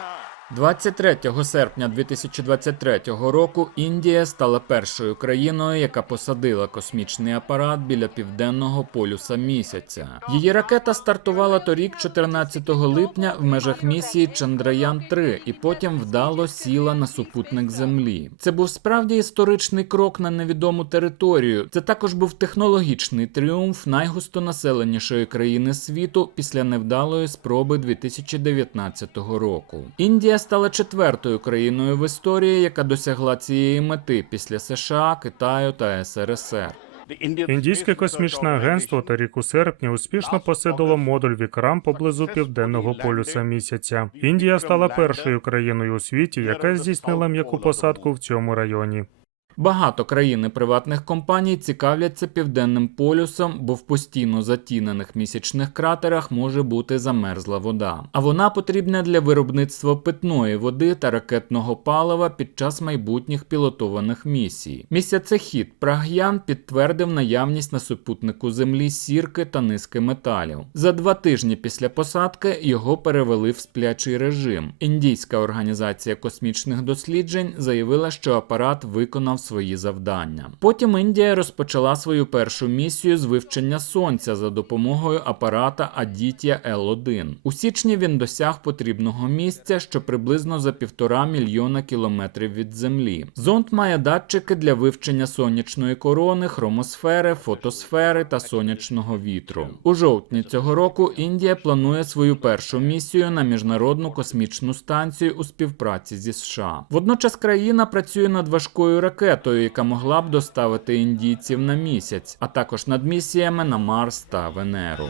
high. 23 серпня 2023 року Індія стала першою країною, яка посадила космічний апарат біля південного полюса місяця. Її ракета стартувала торік, 14 липня, в межах місії Чандраян 3 і потім вдало сіла на супутник Землі. Це був справді історичний крок на невідому територію. Це також був технологічний тріумф найгустонаселенішої країни світу після невдалої спроби 2019 року. Індія стала четвертою країною в історії, яка досягла цієї мети після США, Китаю та СРСР. Індійське космічне агентство торік у серпні успішно посадило модуль Вікрам поблизу південного полюса місяця. Індія стала першою країною у світі, яка здійснила м'яку посадку в цьому районі. Багато країн і приватних компаній цікавляться південним полюсом, бо в постійно затінених місячних кратерах може бути замерзла вода. А вона потрібна для виробництва питної води та ракетного палива під час майбутніх пілотованих місій. Місяцехід Праг'ян підтвердив наявність на супутнику Землі сірки та низки металів. За два тижні після посадки його перевели в сплячий режим. Індійська організація космічних досліджень заявила, що апарат виконав свої завдання. Потім Індія розпочала свою першу місію з вивчення сонця за допомогою апарата Адітя L1. У січні він досяг потрібного місця, що приблизно за півтора мільйона кілометрів від Землі. Зонд має датчики для вивчення сонячної корони, хромосфери, фотосфери та сонячного вітру. У жовтні цього року Індія планує свою першу місію на міжнародну космічну станцію у співпраці зі США. Водночас країна працює над важкою ракетою, яка могла б доставити індійців на місяць, а також над місіями на Марс та Венеру.